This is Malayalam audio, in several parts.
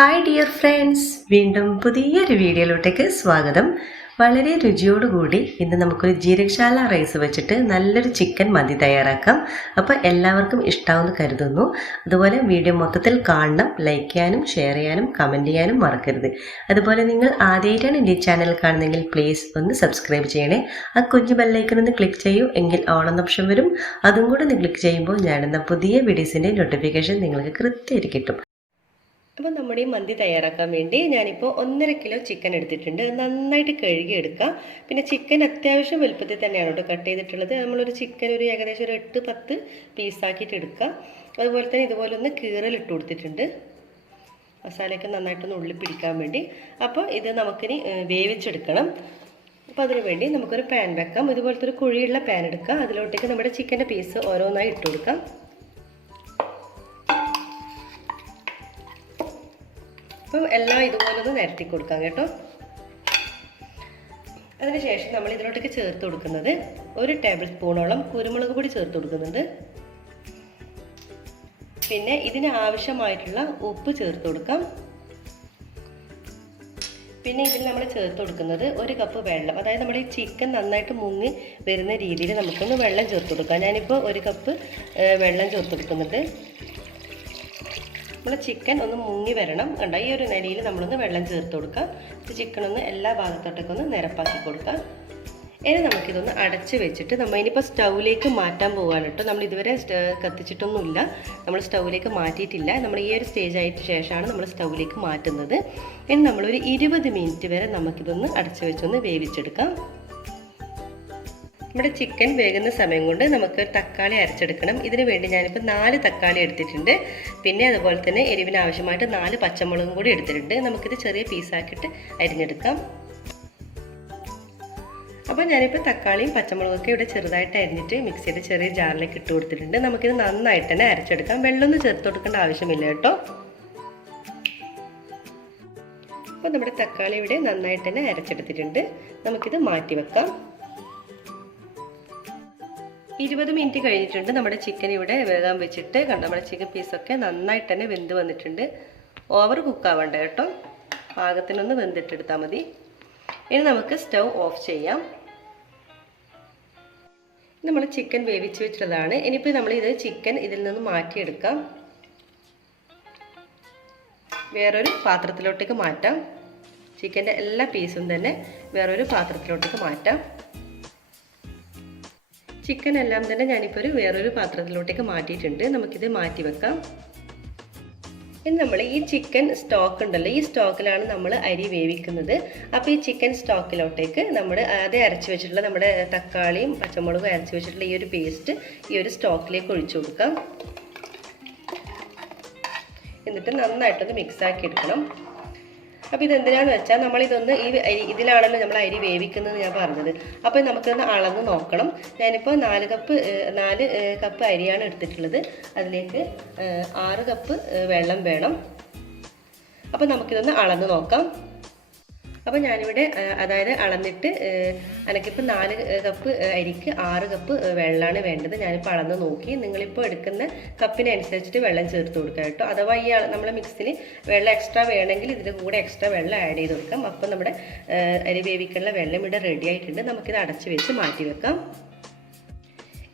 ഹായ് ഡിയർ ഫ്രണ്ട്സ്, വീണ്ടും പുതിയൊരു വീഡിയോയിലോട്ടേക്ക് സ്വാഗതം. വളരെ രുചിയോടുകൂടി ഇന്ന് നമുക്കൊരു ജീരകശാല റൈസ് വെച്ചിട്ട് നല്ലൊരു ചിക്കൻ മന്തി തയ്യാറാക്കാം. അപ്പോൾ എല്ലാവർക്കും ഇഷ്ടമാവുമെന്ന് കരുതുന്നു. അതുപോലെ വീഡിയോ മൊത്തത്തിൽ കാണണം, ലൈക്ക് ചെയ്യാനും ഷെയർ ചെയ്യാനും കമൻറ്റ് ചെയ്യാനും മറക്കരുത്. അതുപോലെ നിങ്ങൾ ആദ്യമായിട്ടാണ് എൻ്റെ ചാനൽ കാണുന്നതെങ്കിൽ പ്ലീസ് ഒന്ന് സബ്സ്ക്രൈബ് ചെയ്യണേ. ആ കുഞ്ഞു ബെല്ലൈക്കൺ ഒന്ന് ക്ലിക്ക് ചെയ്യൂ, എങ്കിൽ ഓൾ എന്ന ഓപ്ഷൻ വരും. അതും കൂടെ ഒന്ന് ക്ലിക്ക് ചെയ്യുമ്പോൾ ഞാനെന്ന പുതിയ വീഡിയോസിൻ്റെ നോട്ടിഫിക്കേഷൻ നിങ്ങൾക്ക് കൃത്യമായിട്ട് കിട്ടും. അപ്പോൾ നമ്മുടെ ഈ മന്തി തയ്യാറാക്കാൻ വേണ്ടി ഞാനിപ്പോൾ 1.5 കിലോ ചിക്കൻ എടുത്തിട്ടുണ്ട്. നന്നായിട്ട് കഴുകിയെടുക്കാം. പിന്നെ ചിക്കൻ അത്യാവശ്യം വലുപ്പത്തിൽ തന്നെയാണ് കേട്ടോ കട്ട് ചെയ്തിട്ടുള്ളത്. നമ്മളൊരു ചിക്കൻ ഏകദേശം ഒരു 8-10 പീസാക്കിയിട്ട് എടുക്കാം. അതുപോലെ തന്നെ ഇതുപോലെ ഒന്ന് കീറലിട്ട് കൊടുത്തിട്ടുണ്ട്, മസാലയൊക്കെ നന്നായിട്ടൊന്ന് ഉള്ളിൽ പിടിക്കാൻ വേണ്ടി. അപ്പോൾ ഇത് നമുക്കിനി വേവിച്ചെടുക്കണം. അപ്പോൾ അതിന് വേണ്ടി നമുക്കൊരു പാൻ വെക്കാം. ഇതുപോലത്തെ ഒരു കുഴിയുള്ള പാൻ എടുക്കാം. അതിലോട്ടേക്ക് നമ്മുടെ ചിക്കൻ്റെ പീസ് ഓരോന്നായി ഇട്ട് കൊടുക്കാം. അപ്പം എല്ലാം ഇതുപോലെ ഒന്ന് നിരത്തി കൊടുക്കാം കേട്ടോ. അതിനുശേഷം നമ്മൾ ഇതിലോട്ടേക്ക് ചേർത്ത് കൊടുക്കുന്നത് 1 ടേബിൾ സ്പൂണോളം കുരുമുളക് പൊടി ചേർത്ത് കൊടുക്കുന്നുണ്ട്. പിന്നെ ഇതിന് ആവശ്യമായിട്ടുള്ള ഉപ്പ് ചേർത്ത് കൊടുക്കാം. പിന്നെ ഇതിൽ നമ്മൾ ചേർത്ത് കൊടുക്കുന്നത് 1 കപ്പ് വെള്ളം, അതായത് നമ്മുടെ ഈ ചിക്കൻ നന്നായിട്ട് മുങ്ങി വരുന്ന രീതിയിൽ നമുക്കൊന്ന് വെള്ളം ചേർത്ത് കൊടുക്കാം. ഞാനിപ്പോൾ 1 കപ്പ് വെള്ളം ചേർത്ത് കൊടുക്കുന്നുണ്ട്. നമ്മൾ ചിക്കൻ ഒന്ന് മുങ്ങി വരണം കണ്ടോ, ഈ ഒരു നിലയിൽ നമ്മളൊന്ന് വെള്ളം ചേർത്ത് കൊടുക്കാം. ചിക്കൻ ഒന്ന് എല്ലാ ഭാഗത്തോട്ടേക്കും ഒന്ന് നിരപ്പാക്കി കൊടുക്കാം. ഇനി നമുക്കിതൊന്ന് അടച്ച് വെച്ചിട്ട് ഇനിയിപ്പോൾ സ്റ്റൗവിലേക്ക് മാറ്റാൻ പോകാൻ കേട്ടോ. നമ്മൾ ഇതുവരെ കത്തിച്ചിട്ടൊന്നുമില്ല, നമ്മൾ സ്റ്റൗവിലേക്ക് മാറ്റിയിട്ടില്ല. നമ്മൾ ഈ ഒരു സ്റ്റേജ് ആയിട്ട് ശേഷമാണ് നമ്മൾ സ്റ്റൗവിലേക്ക് മാറ്റുന്നത്. ഇനി നമ്മളൊരു 20 മിനിറ്റ് വരെ നമുക്കിതൊന്ന് അടച്ച് വെച്ചൊന്ന് വേവിച്ചെടുക്കാം. നമ്മുടെ ചിക്കൻ വേകുന്ന സമയം കൊണ്ട് നമുക്ക് തക്കാളി അരച്ചെടുക്കണം. ഇതിന് വേണ്ടി ഞാനിപ്പോൾ 4 തക്കാളി എടുത്തിട്ടുണ്ട്. പിന്നെ അതുപോലെ തന്നെ എരിവിന് ആവശ്യമായിട്ട് 4 പച്ചമുളകും കൂടി എടുത്തിട്ടുണ്ട്. നമുക്കിത് ചെറിയ പീസാക്കിയിട്ട് അരിഞ്ഞെടുക്കാം. അപ്പോൾ ഞാനിപ്പോൾ തക്കാളിയും പച്ചമുളകൊക്കെ ഇവിടെ ചെറുതായിട്ട് അരിഞ്ഞിട്ട് മിക്സിയുടെ ചെറിയ ജാറിലേക്ക് ഇട്ട് കൊടുത്തിട്ടുണ്ട്. നമുക്കിത് നന്നായിട്ട് തന്നെ അരച്ചെടുക്കാം. വെള്ളമൊന്നും ചേർത്ത് കൊടുക്കേണ്ട ആവശ്യമില്ല കേട്ടോ. അപ്പോൾ നമ്മുടെ തക്കാളി ഇവിടെ നന്നായിട്ട് തന്നെ അരച്ചെടുത്തിട്ടുണ്ട്. നമുക്കിത് മാറ്റി വെക്കാം. 20 മിനിറ്റ് കഴിഞ്ഞിട്ടുണ്ട്. നമ്മുടെ ചിക്കൻ ഇവിടെ വേകാൻ വെച്ചിട്ട് കണ്ടോ, നമ്മുടെ ചിക്കൻ പീസൊക്കെ നന്നായിട്ട് തന്നെ വെന്ത് വന്നിട്ടുണ്ട്. ഓവർ കുക്കാവണ്ട കേട്ടോ, പാകത്തിനൊന്ന് വെന്തിട്ടെടുത്താൽ മതി. ഇനി നമുക്ക് സ്റ്റൗ ഓഫ് ചെയ്യാം. നമ്മൾ ചിക്കൻ വേവിച്ച് വെച്ചതാണ്. ഇനിയിപ്പോൾ നമ്മൾ ചിക്കൻ ഇതിൽ നിന്ന് മാറ്റിയെടുക്കാം. വേറൊരു പാത്രത്തിലോട്ടേക്ക് മാറ്റാം. ചിക്കൻ്റെ എല്ലാ പീസും തന്നെ വേറൊരു പാത്രത്തിലോട്ടേക്ക് മാറ്റാം. ചിക്കൻ എല്ലാം തന്നെ ഞാനിപ്പോൾ വേറൊരു പാത്രത്തിലോട്ടേക്ക് മാറ്റിയിട്ടുണ്ട്. നമുക്കിത് മാറ്റി വെക്കാം. ഇനി നമ്മൾ ഈ ചിക്കൻ സ്റ്റോക്ക് ഉണ്ടല്ലോ, ഈ സ്റ്റോക്കിലാണ് നമ്മൾ അരി വേവിക്കുന്നത്. അപ്പോൾ ഈ ചിക്കൻ സ്റ്റോക്കിലോട്ടേക്ക് നമ്മൾ ആദ്യം അരച്ച് വെച്ചിട്ടുള്ള നമ്മുടെ തക്കാളിയും പച്ചമുളകും അരച്ച് വെച്ചിട്ടുള്ള ഈ ഒരു പേസ്റ്റ് ഈ ഒരു സ്റ്റോക്കിലേക്ക് ഒഴിച്ചു കൊടുക്കാം. എന്നിട്ട് നന്നായിട്ടൊന്ന് മിക്സാക്കി എടുക്കണം. അപ്പോൾ ഇതെന്തിനാണെന്ന് വെച്ചാൽ നമ്മളിതൊന്ന് ഇതിലാണല്ലോ നമ്മൾ അരി വേവിക്കുന്നത് ഞാൻ പറഞ്ഞത്. അപ്പോൾ നമുക്കൊന്ന് അളന്ന് നോക്കണം. ഞാനിപ്പോൾ 4 കപ്പ് അരിയാണ് എടുത്തിട്ടുള്ളത്. അതിലേക്ക് 6 കപ്പ് വെള്ളം വേണം. അപ്പോൾ നമുക്കിതൊന്ന് അളന്ന് നോക്കാം. അപ്പോൾ ഞാനിവിടെ അതായത് അളന്നിട്ട് എനിക്കിപ്പോൾ 4 കപ്പ് അരിക്ക് 6 കപ്പ് വെള്ളമാണ് വേണ്ടത്. ഞാനിപ്പോൾ അളന്ന് നോക്കി. നിങ്ങളിപ്പോൾ എടുക്കുന്ന കപ്പിനനുസരിച്ചിട്ട് വെള്ളം ചേർത്ത് കൊടുക്കുക കേട്ടോ. അഥവാ ഈ നമ്മുടെ മിക്സിൽ വെള്ളം എക്സ്ട്രാ വേണമെങ്കിൽ ഇതിൻ്റെ കൂടെ എക്സ്ട്രാ വെള്ളം ആഡ് ചെയ്ത് കൊടുക്കാം. അപ്പോൾ നമ്മുടെ അരി വേവിക്കാനുള്ള വെള്ളം ഇവിടെ റെഡി ആയിട്ടുണ്ട്. നമുക്കിത് അടച്ച് വെച്ച് മാറ്റി വെക്കാം.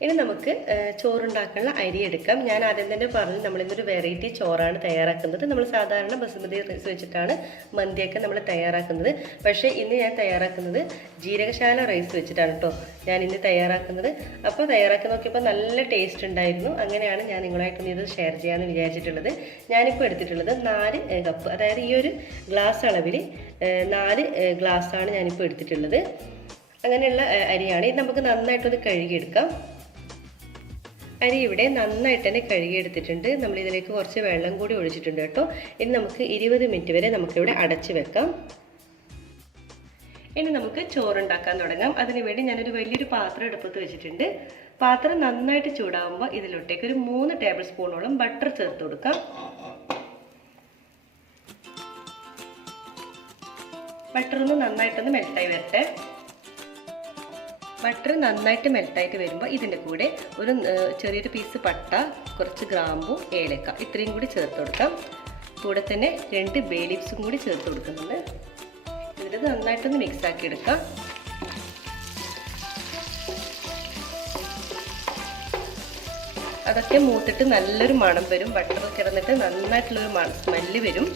ഇനി നമുക്ക് ചോറുണ്ടാക്കാനുള്ള അരി എടുക്കാം. ഞാൻ ആദ്യം തന്നെ പറഞ്ഞു, നമ്മളിന്നൊരു വെറൈറ്റി ചോറാണ് തയ്യാറാക്കുന്നത്. നമ്മൾ സാധാരണ ബസുമതി റൈസ് വെച്ചിട്ടാണ് മന്തിയൊക്കെ നമ്മൾ തയ്യാറാക്കുന്നത്. പക്ഷേ ഇന്ന് ഞാൻ തയ്യാറാക്കുന്നത് ജീരകശാല റൈസ് വെച്ചിട്ടാണ് കേട്ടോ ഞാൻ ഇന്ന് തയ്യാറാക്കുന്നത്. അപ്പോൾ തയ്യാറാക്കി നോക്കിയപ്പോൾ നല്ല ടേസ്റ്റ് ഉണ്ടായിരുന്നു. അങ്ങനെയാണ് ഞാൻ നിങ്ങളായിട്ടൊന്ന് ഇത് ഷെയർ ചെയ്യാമെന്ന് വിചാരിച്ചിട്ടുള്ളത്. ഞാനിപ്പോൾ എടുത്തിട്ടുള്ളത് 4 കപ്പ്, അതായത് ഈ ഒരു ഗ്ലാസ് അളവിൽ 4 ഗ്ലാസ്സാണ് ഞാനിപ്പോൾ എടുത്തിട്ടുള്ളത്. അങ്ങനെയുള്ള അരിയാണ്. ഇത് നമുക്ക് നന്നായിട്ടൊന്ന് കഴുകിയെടുക്കാം. അരി ഇവിടെ നന്നായിട്ട് തന്നെ കഴുകിയെടുത്തിട്ടുണ്ട്. നമ്മളിതിലേക്ക് കുറച്ച് വെള്ളം കൂടി ഒഴിച്ചിട്ടുണ്ട് കേട്ടോ. ഇനി നമുക്ക് 20 മിനിറ്റ് വരെ നമുക്കിവിടെ അടച്ച് വെക്കാം. ഇനി നമുക്ക് ചോറുണ്ടാക്കാൻ തുടങ്ങാം. അതിനുവേണ്ടി ഞാനൊരു വലിയൊരു പാത്രം അടുപ്പത്ത് വെച്ചിട്ടുണ്ട്. പാത്രം നന്നായിട്ട് ചൂടാകുമ്പോൾ ഇതിലോട്ടേക്ക് ഒരു 3 ടേബിൾ സ്പൂണോളം ബട്ടർ ചേർത്ത് കൊടുക്കാം. ബട്ടർ ഒന്ന് നന്നായിട്ടൊന്ന് മെൽട്ടായി വരട്ടെ. ബട്ടർ നന്നായിട്ട് മെൽട്ടായിട്ട് വരുമ്പോൾ ഇതിൻ്റെ കൂടെ ചെറിയൊരു പീസ് പട്ട, കുറച്ച് ഗ്രാമ്പു, ഏലക്ക ഇത്രയും കൂടി ചേർത്ത് കൊടുക്കാം. കൂടെ തന്നെ 2 ബേ ലീവ്സും കൂടി ചേർത്ത് കൊടുക്കുന്നുണ്ട്. എന്നിട്ട് നന്നായിട്ടൊന്ന് മിക്സ് ആക്കി എടുക്കാം. അതൊക്കെ മൂത്തിട്ട് നല്ലൊരു മണം വരും, ബട്ടർ കിടന്നിട്ട് നന്നായിട്ടുള്ളൊരു സ്മെല്ല് വരും.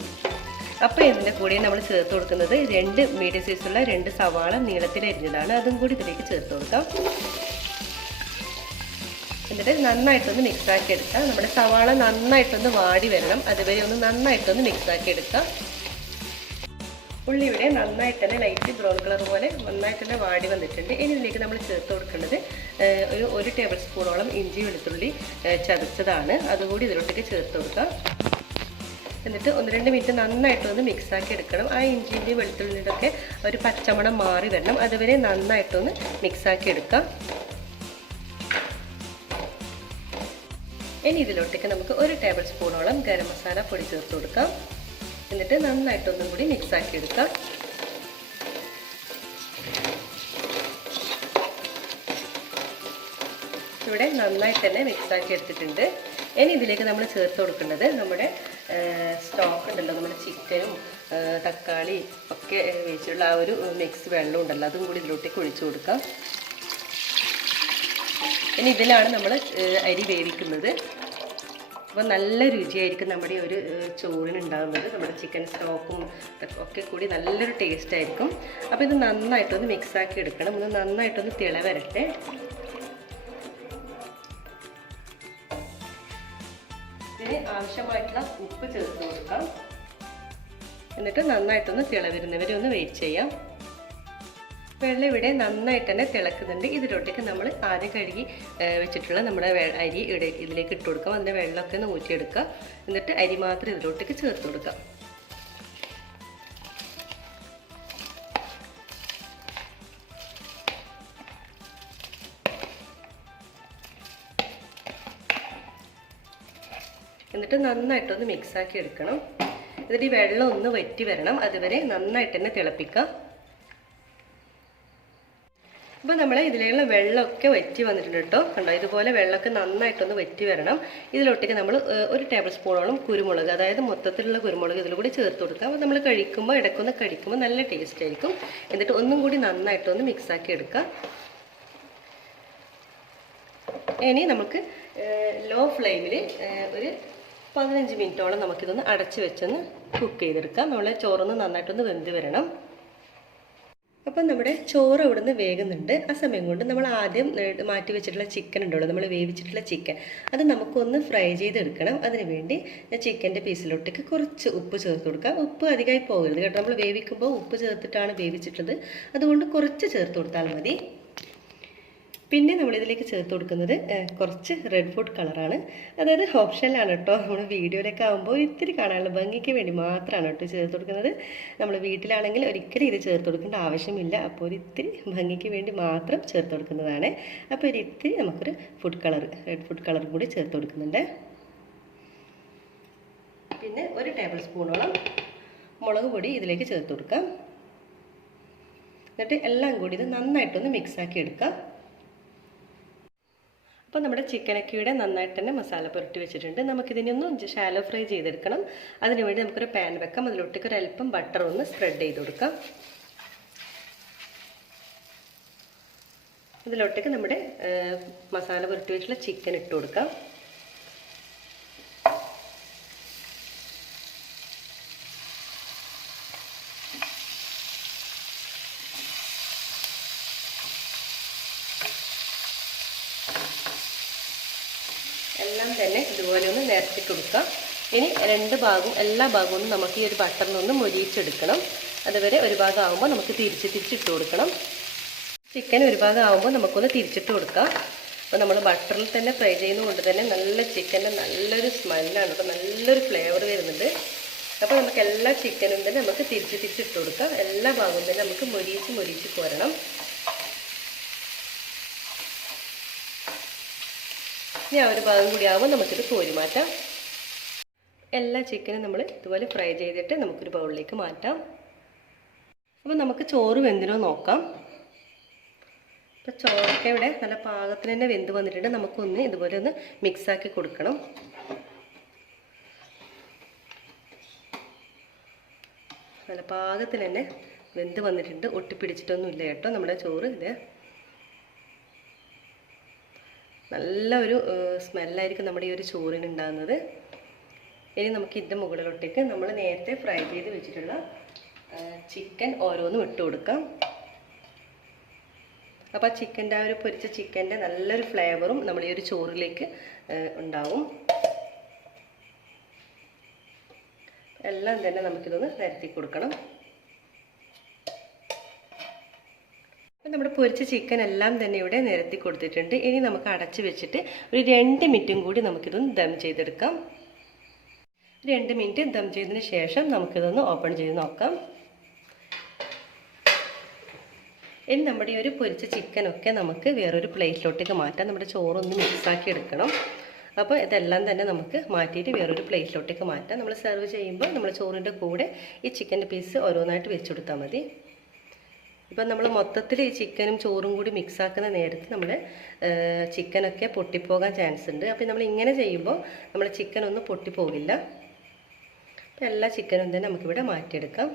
അപ്പോൾ ഇതിൻ്റെ കൂടെ നമ്മൾ ചേർത്ത് കൊടുക്കുന്നത് 2 മീഡിയം സൈസുള്ള 2 സവാള നീളത്തിൽ അരിഞ്ഞതാണ്. അതും കൂടി ഇതിലേക്ക് ചേർത്ത് കൊടുക്കാം. എന്നിട്ട് നന്നായിട്ടൊന്ന് മിക്സാക്കി എടുക്കാം. നമ്മുടെ സവാള നന്നായിട്ടൊന്ന് വാടി വരണം, അതുവരെ ഒന്ന് നന്നായിട്ടൊന്ന് മിക്സാക്കി എടുക്കാം. ഉള്ളി ഇവിടെ നന്നായിട്ട് തന്നെ ലൈറ്റ് ബ്രൗൺ കളർ പോലെ നന്നായിട്ട് തന്നെ വാടി വന്നിട്ടുണ്ട്. ഇനി ഇതിലേക്ക് നമ്മൾ ചേർത്ത് കൊടുക്കേണ്ടത് ഒരു ടേബിൾ സ്പൂണോളം ഇഞ്ചി വെളുത്തുള്ളി ചതച്ചതാണ്. അതുകൂടി ഇതിലോട്ടേക്ക് ചേർത്ത് കൊടുക്കാം. എന്നിട്ട് 1-2 മിനിറ്റ് നന്നായിട്ടൊന്ന് മിക്സാക്കി എടുക്കണം. ആ ഇഞ്ചിൻ്റെയും വെളുത്തുള്ളിയുടെ ഒക്കെ ഒരു പച്ചമണം മാറി വരണം, അതുവരെ നന്നായിട്ടൊന്ന് മിക്സാക്കി എടുക്കാം. ഇനി ഇതിലോട്ടേക്ക് നമുക്ക് 1 ടേബിൾ സ്പൂണോളം ഗരം മസാല പൊടി ചേർത്ത് കൊടുക്കാം. എന്നിട്ട് നന്നായിട്ടൊന്നും കൂടി മിക്സാക്കി എടുക്കാം. ഇവിടെ നന്നായിട്ട് തന്നെ മിക്സാക്കി എടുത്തിട്ടുണ്ട്. ഇനി ഇതിലേക്ക് നമ്മൾ ചേർത്ത് കൊടുക്കേണ്ടത് നമ്മുടെ സ്റ്റോക്ക് ഉണ്ടല്ലോ, നമ്മുടെ ചിക്കനും തക്കാളി ഒക്കെ വെച്ചിട്ടുള്ള ആ ഒരു മിക്സ് വെള്ളം ഉണ്ടല്ലോ, അതും കൂടി ഇതിലോട്ടേക്ക് ഒഴിച്ചു കൊടുക്കാം. ഇനി ഇതിലാണ് നമ്മൾ അരി വേവിക്കുന്നത്. അപ്പോൾ നല്ല രുചിയായിരിക്കും നമ്മുടെ ഒരു ചോറിനുണ്ടാകുന്നത്. നമ്മുടെ ചിക്കൻ സ്റ്റോക്കും ഒക്കെ കൂടി നല്ലൊരു ടേസ്റ്റ് ആയിരിക്കും. അപ്പോൾ ഇത് നന്നായിട്ടൊന്ന് മിക്സാക്കി എടുക്കണം. ഒന്ന് നന്നായിട്ടൊന്ന് തിള വരട്ടെ. ഇതിന് ആവശ്യമായിട്ടുള്ള ഉപ്പ് ചേർത്ത് കൊടുക്കാം. എന്നിട്ട് നന്നായിട്ടൊന്ന് തിള വരുന്നവരെ ഒന്ന് വെയിറ്റ് ചെയ്യാം. വെള്ളം ഇവിടെ നന്നായിട്ട് തന്നെ തിളക്കുന്നുണ്ട്. ഇതിലോട്ടേക്ക് നമ്മൾ ആദ്യം കഴുകി വെച്ചിട്ടുള്ള നമ്മുടെ അരി ഇതിലേക്ക് ഇട്ട് കൊടുക്കാം. അതിൻ്റെ വെള്ളമൊക്കെ ഒന്ന് ഊറ്റിയെടുക്കുക. എന്നിട്ട് അരി മാത്രം ഇതിലോട്ടേക്ക് ചേർത്ത് കൊടുക്കാം. എന്നിട്ട് നന്നായിട്ടൊന്ന് മിക്സാക്കി എടുക്കണം. എന്നിട്ട് ഈ വെള്ളം ഒന്ന് വറ്റി വരണം, അതുവരെ നന്നായിട്ട് തന്നെ തിളപ്പിക്കാം. അപ്പോൾ നമ്മൾ ഇതിലുള്ള വെള്ളമൊക്കെ വറ്റി വന്നിട്ടുണ്ട് കേട്ടോ, കണ്ടോ? ഇതുപോലെ വെള്ളമൊക്കെ നന്നായിട്ടൊന്ന് വറ്റി വരണം. ഇതിലോട്ടേക്ക് നമ്മൾ 1 ടേബിൾ സ്പൂണോളം കുരുമുളക്, അതായത് മൊത്തത്തിലുള്ള കുരുമുളക് ഇതിലൂടെ ചേർത്ത് കൊടുക്കാം. അപ്പോൾ നമ്മൾ കഴിക്കുമ്പോൾ ഇടയ്ക്കൊന്ന് കഴിക്കുമ്പോൾ നല്ല ടേസ്റ്റ് ആയിരിക്കും. എന്നിട്ട് ഒന്നും കൂടി നന്നായിട്ടൊന്ന് മിക്സാക്കി എടുക്കാം. ഇനി നമുക്ക് ലോ ഫ്ലെയിമിൽ ഒരു 15 മിനിറ്റോളം നമുക്കിതൊന്ന് അടച്ച് വെച്ചൊന്ന് കുക്ക് ചെയ്തെടുക്കാം. നമ്മളെ ചോറൊന്ന് നന്നായിട്ടൊന്ന് വെന്ത് വരണം. അപ്പം നമ്മുടെ ചോറ് ഇവിടെ നിന്ന് വേകുന്നുണ്ട്. ആ സമയം കൊണ്ട് നമ്മൾ ആദ്യം മാറ്റി വെച്ചിട്ടുള്ള ചിക്കൻ ഉണ്ടല്ലോ, നമ്മൾ വേവിച്ചിട്ടുള്ള ചിക്കൻ, അത് നമുക്കൊന്ന് ഫ്രൈ ചെയ്തെടുക്കണം. അതിന് വേണ്ടി ചിക്കൻ്റെ പീസിലോട്ടേക്ക് കുറച്ച് ഉപ്പ് ചേർത്ത് കൊടുക്കാം. ഉപ്പ് അധികമായി പോകരുത് കേട്ടോ, നമ്മൾ വേവിക്കുമ്പോൾ ഉപ്പ് ചേർത്തിട്ടാണ് വേവിച്ചിട്ടുള്ളത്, അതുകൊണ്ട് കുറച്ച് ചേർത്ത് കൊടുത്താൽ മതി. പിന്നെ നമ്മളിതിലേക്ക് ചേർത്ത് കൊടുക്കുന്നത് കുറച്ച് റെഡ് ഫുഡ് കളറാണ്. അതായത് ഓപ്ഷനിലാണ് കേട്ടോ. നമ്മൾ വീഡിയോയിലൊക്കെ ആകുമ്പോൾ ഇത്തിരി കാണാനുള്ള ഭംഗിക്ക് വേണ്ടി മാത്രമാണ് കേട്ടോ ചേർത്ത് കൊടുക്കുന്നത്. നമ്മൾ വീട്ടിലാണെങ്കിൽ ഒരിക്കലും ഇത് ചേർത്ത് കൊടുക്കേണ്ട ആവശ്യമില്ല. അപ്പോൾ ഒരു ഇത്തിരി ഭംഗിക്ക് വേണ്ടി മാത്രം ചേർത്ത് കൊടുക്കുന്നതാണ്. അപ്പോൾ ഒരു ഇത്തിരി നമുക്കൊരു food colour, red food colour കൂടി ചേർത്ത് കൊടുക്കുന്നുണ്ട്. പിന്നെ 1 ടേബിൾ സ്പൂണോളം മുളക് പൊടി ഇതിലേക്ക് ചേർത്ത് കൊടുക്കാം. എന്നിട്ട് എല്ലാം കൂടി ഇത് നന്നായിട്ടൊന്ന് മിക്സാക്കി എടുക്കാം. അപ്പോൾ നമ്മുടെ ചിക്കനൊക്കെ ഇവിടെ നന്നായിട്ട് തന്നെ മസാല പുരട്ടി വെച്ചിട്ടുണ്ട്. നമുക്കിതിനെ ഒന്ന് ഷാലോ ഫ്രൈ ചെയ്തെടുക്കണം. അതിനുവേണ്ടി നമുക്കൊരു പാൻ വെക്കാം. അതിലോട്ടേക്ക് ഒരു അല്പം ബട്ടർ ഒന്ന് സ്പ്രെഡ് ചെയ്ത് കൊടുക്കാം. ഇതിലോട്ടേക്ക് നമ്മുടെ മസാല പുരട്ടി വെച്ചിട്ടുള്ള ചിക്കൻ ഇട്ട് കൊടുക്കാം. എല്ലാം തന്നെ ഇതുപോലെ ഒന്ന് നിരത്തി കൊടുക്കാം. ഇനി എല്ലാ ഭാഗവും നമുക്ക് ഈ ഒരു ബട്ടറിനൊന്ന് മൊരിയിച്ചെടുക്കണം. അതുവരെ ഒരു ഭാഗം ആകുമ്പോൾ നമുക്ക് തിരിച്ചിട്ട് കൊടുക്കണം. ചിക്കൻ ഒരു ഭാഗം ആകുമ്പോൾ നമുക്കൊന്ന് തിരിച്ചിട്ട് കൊടുക്കാം. അപ്പോൾ നമ്മൾ ബട്ടറിൽ തന്നെ ഫ്രൈ ചെയ്യുന്നതുകൊണ്ട് തന്നെ നല്ല ചിക്കൻ്റെ നല്ലൊരു സ്മെല്ലാണ്, അപ്പോൾ നല്ലൊരു ഫ്ലേവർ വരുന്നുണ്ട്. അപ്പോൾ നമുക്ക് എല്ലാ ചിക്കനും തന്നെ നമുക്ക് തിരിച്ചിട്ട് കൊടുക്കാം. എല്ലാ ഭാഗവും തന്നെ നമുക്ക് മൊരിയിച്ച് കോരണം. ഇനി ആ ഒരു ഭാഗം കൂടി ആകുമ്പോൾ നമുക്കിത് കോരി മാറ്റാം. എല്ലാ ചിക്കനും നമ്മൾ ഇതുപോലെ ഫ്രൈ ചെയ്തിട്ട് നമുക്കൊരു ബൗളിലേക്ക് മാറ്റാം. അപ്പോൾ നമുക്ക് ചോറ് വെന്തിനോ നോക്കാം. അപ്പോൾ ചോറൊക്കെ ഇവിടെ നല്ല പാകത്തിന് തന്നെ വെന്ത് വന്നിട്ടുണ്ട്. നമുക്കൊന്ന് ഇതുപോലെ ഒന്ന് മിക്സാക്കി കൊടുക്കണം. നല്ല പാകത്തിന് തന്നെ വെന്ത് വന്നിട്ടുണ്ട്. ഒട്ടിപ്പിടിച്ചിട്ടൊന്നുമില്ല കേട്ടോ നമ്മുടെ ചോറ്. ഇത് നല്ല ഒരു സ്മെല്ലായിരിക്കും നമ്മുടെ ഈ ഒരു ചോറിന് ഉണ്ടാകുന്നത്. ഇനി നമുക്ക് ഇതിൻ്റെ മുകളിലോട്ടേക്ക് നമ്മൾ നേരത്തെ ഫ്രൈ ചെയ്ത് വെച്ചിട്ടുള്ള ചിക്കൻ ഓരോന്നും ഇട്ട് കൊടുക്കാം. അപ്പോൾ ആ ചിക്കൻ്റെ ആ ഒരു പൊരിച്ച ചിക്കൻ്റെ നല്ലൊരു ഫ്ലേവറും നമ്മുടെ ഈ ഒരു ചോറിലേക്ക് ഉണ്ടാവും. എല്ലാം തന്നെ നമുക്കിതൊന്ന് നിരത്തി കൊടുക്കണം. അപ്പം നമ്മുടെ പൊരിച്ച ചിക്കൻ എല്ലാം തന്നെ ഇവിടെ നിരത്തി കൊടുത്തിട്ടുണ്ട്. ഇനി നമുക്ക് അടച്ച് വെച്ചിട്ട് ഒരു 2 മിനിറ്റും കൂടി നമുക്കിതൊന്ന് ദം ചെയ്തെടുക്കാം. 2 മിനിറ്റ് ദം ചെയ്തതിന് ശേഷം നമുക്കിതൊന്ന് ഓപ്പൺ ചെയ്ത് നോക്കാം. ഇനി നമ്മുടെ ഈ ഒരു പൊരിച്ച ചിക്കനൊക്കെ നമുക്ക് വേറൊരു പ്ലേറ്റിലോട്ടേക്ക് മാറ്റാം. നമ്മുടെ ചോറൊന്ന് മിക്സാക്കി എടുക്കണം. അപ്പോൾ ഇതെല്ലാം തന്നെ നമുക്ക് മാറ്റിയിട്ട് വേറൊരു പ്ലേറ്റിലോട്ടേക്ക് മാറ്റാം. നമ്മൾ സെർവ് ചെയ്യുമ്പോൾ നമ്മൾ ചോറിൻ്റെ കൂടെ ഈ ചിക്കൻ്റെ പീസ് ഓരോന്നായിട്ട് വെച്ച് കൊടുത്താൽ മതി. ഇപ്പം നമ്മൾ മൊത്തത്തിൽ ഈ ചിക്കനും ചോറും കൂടി മിക്സാക്കുന്ന നേരത്ത് നമ്മൾ ചിക്കനൊക്കെ പൊട്ടിപ്പോകാൻ ചാൻസ് ഉണ്ട്. അപ്പോൾ നമ്മൾ ഇങ്ങനെ ചെയ്യുമ്പോൾ നമ്മൾ ചിക്കനൊന്നും പൊട്ടിപ്പോകില്ല. അപ്പോൾ എല്ലാ ചിക്കനും തന്നെ നമുക്കിവിടെ മാറ്റിയെടുക്കാം.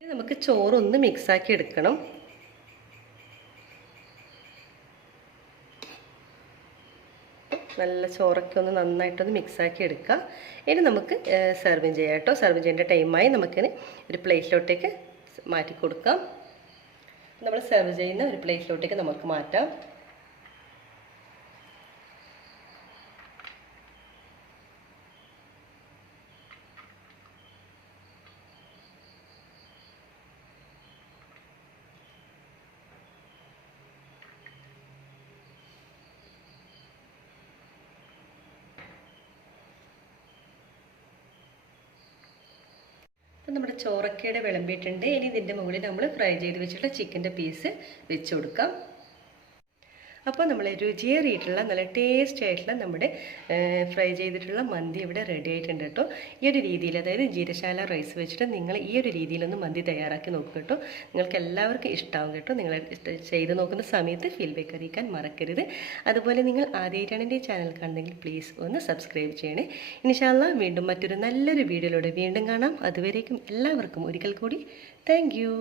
ഇനി നമുക്ക് ചോറൊന്ന് മിക്സാക്കി എടുക്കണം. നല്ല ചോറൊക്കെ ഒന്ന് നന്നായിട്ടൊന്ന് മിക്സാക്കി എടുക്കുക. ഇനി നമുക്ക് സെർവിങ് ചെയ്യാം കേട്ടോ. സെർവ് ചെയ്യേണ്ട ടൈമായി നമുക്കിനി ഒരു പ്ലേറ്റിലോട്ടേക്ക് മാറ്റി കൊടുക്കാം. നമ്മൾ സെർവ് ചെയ്യുന്ന ഒരു പ്ലേറ്റിലോട്ടേക്ക് നമുക്ക് മാറ്റാം. അപ്പം നമ്മുടെ ചോറക്കയുടെ വിളമ്പിയിട്ടുണ്ട്. ഇനി ഇതിൻ്റെ മുകളിൽ നമ്മൾ ഫ്രൈ ചെയ്ത് വെച്ചിട്ടുള്ള ചിക്കൻ്റെ പീസ് വെച്ച് കൊടുക്കാം. അപ്പോൾ നമ്മൾ രുചിയേറിയിട്ടുള്ള നല്ല ടേസ്റ്റ് ആയിട്ടുള്ള നമ്മുടെ ഫ്രൈ ചെയ്തിട്ടുള്ള മന്തി ഇവിടെ റെഡി ആയിട്ടുണ്ട് കേട്ടോ. ഈ ഒരു രീതിയിൽ, അതായത് ജീരശാല റൈസ് വെച്ചിട്ട് നിങ്ങൾ ഈ ഒരു രീതിയിലൊന്ന് മന്തി തയ്യാറാക്കി നോക്കുക കേട്ടോ. നിങ്ങൾക്ക് എല്ലാവർക്കും ഇഷ്ടമാവും കേട്ടോ. നിങ്ങൾ ചെയ്ത് നോക്കുന്ന സമയത്ത് ഫീഡ്ബാക്ക് അറിയിക്കാൻ മറക്കരുത്. അതുപോലെ നിങ്ങൾ ആദ്യമായിട്ടാണ് എൻ്റെ ചാനൽ കാണുന്നതെങ്കിൽ പ്ലീസ് ഒന്ന് സബ്സ്ക്രൈബ് ചെയ്യണേ. ഇൻഷാ അല്ലാഹ് വീണ്ടും മറ്റൊരു നല്ലൊരു വീഡിയോയിലൂടെ വീണ്ടും കാണാം. അതുവരേക്കും എല്ലാവർക്കും ഒരിക്കൽ കൂടി താങ്ക് യു.